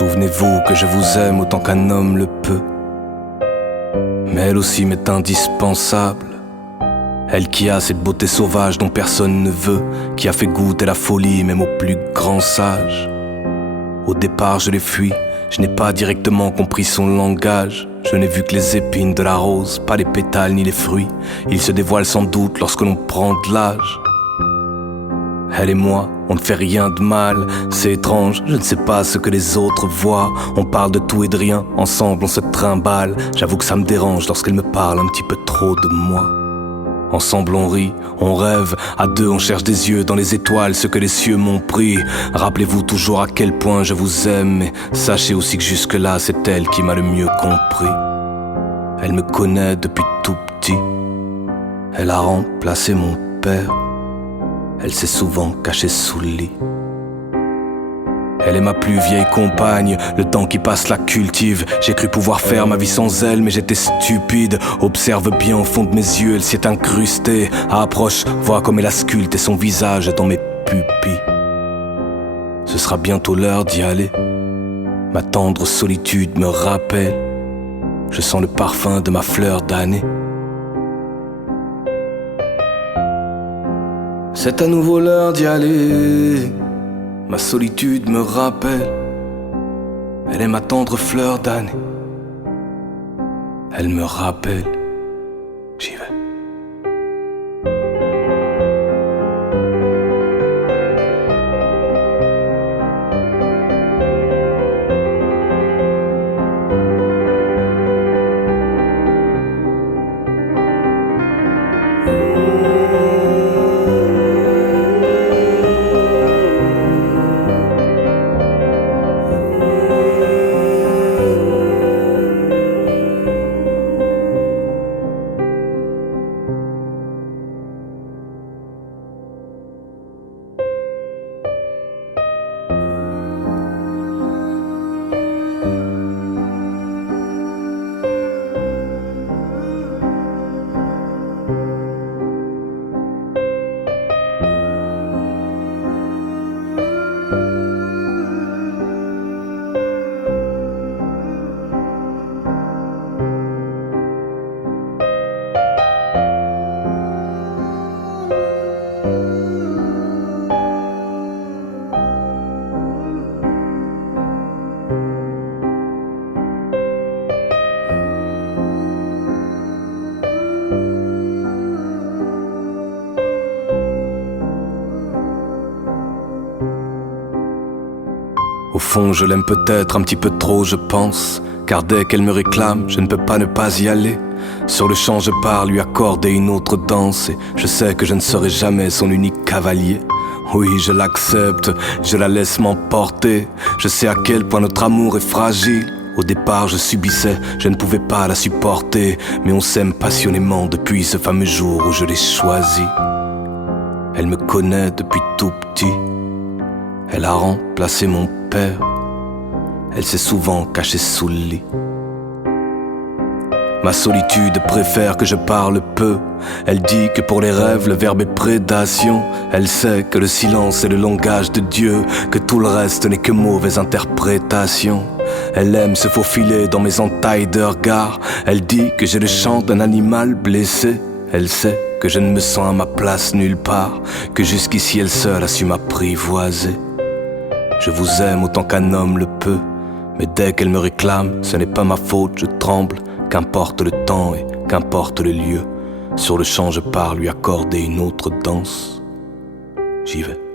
Souvenez-vous que je vous aime autant qu'un homme le peut. Mais elle aussi m'est indispensable. Elle qui a cette beauté sauvage dont personne ne veut, qui a fait goûter la folie même aux plus grands sages. Au départ je l'ai fui, je n'ai pas directement compris son langage. Je n'ai vu que les épines de la rose, pas les pétales ni les fruits. Il se dévoile sans doute lorsque l'on prend de l'âge. Elle et moi, on ne fait rien de mal. C'est étrange, je ne sais pas ce que les autres voient. On parle de tout et de rien, ensemble on se trimballe. J'avoue que ça me dérange lorsqu'elle me parle un petit peu trop de moi. Ensemble on rit, on rêve, à deux on cherche des yeux dans les étoiles, ce que les cieux m'ont pris. Rappelez-vous toujours à quel point je vous aime, mais sachez aussi que jusque-là c'est elle qui m'a le mieux compris. Elle me connaît depuis tout petit, elle a remplacé mon père, elle s'est souvent cachée sous le lit. Elle est ma plus vieille compagne, le temps qui passe la cultive. J'ai cru pouvoir faire ma vie sans elle, mais j'étais stupide. Observe bien au fond de mes yeux, elle s'y est incrustée. Approche, vois comme elle a sculpté son visage dans mes pupilles. Ce sera bientôt l'heure d'y aller. Ma tendre solitude me rappelle. Je sens le parfum de ma fleur d'année. C'est à nouveau l'heure d'y aller. Ma solitude me rappelle, elle est ma tendre fleur d'année. Elle me rappelle, j'y vais. Au fond, je l'aime peut-être un petit peu trop, je pense. Car dès qu'elle me réclame, je ne peux pas ne pas y aller. Sur le champ, je pars lui accorder une autre danse. Et je sais que je ne serai jamais son unique cavalier. Oui, je l'accepte, je la laisse m'emporter. Je sais à quel point notre amour est fragile. Au départ, je subissais, je ne pouvais pas la supporter. Mais on s'aime passionnément depuis ce fameux jour où je l'ai choisie. Elle me connaît depuis tout petit. Elle a remplacé mon père. Elle s'est souvent cachée sous le lit. Ma solitude préfère que je parle peu. Elle dit que pour les rêves le verbe est prédation. Elle sait que le silence est le langage de Dieu, que tout le reste n'est que mauvaise interprétation. Elle aime se faufiler dans mes entailles de regard. Elle dit que j'ai le chant d'un animal blessé. Elle sait que je ne me sens à ma place nulle part, que jusqu'ici elle seule a su m'apprivoiser. Je vous aime autant qu'un homme le peut, mais dès qu'elle me réclame, ce n'est pas ma faute, je tremble. Qu'importe le temps et qu'importe le lieu, sur le champ je pars lui accorder une autre danse. J'y vais.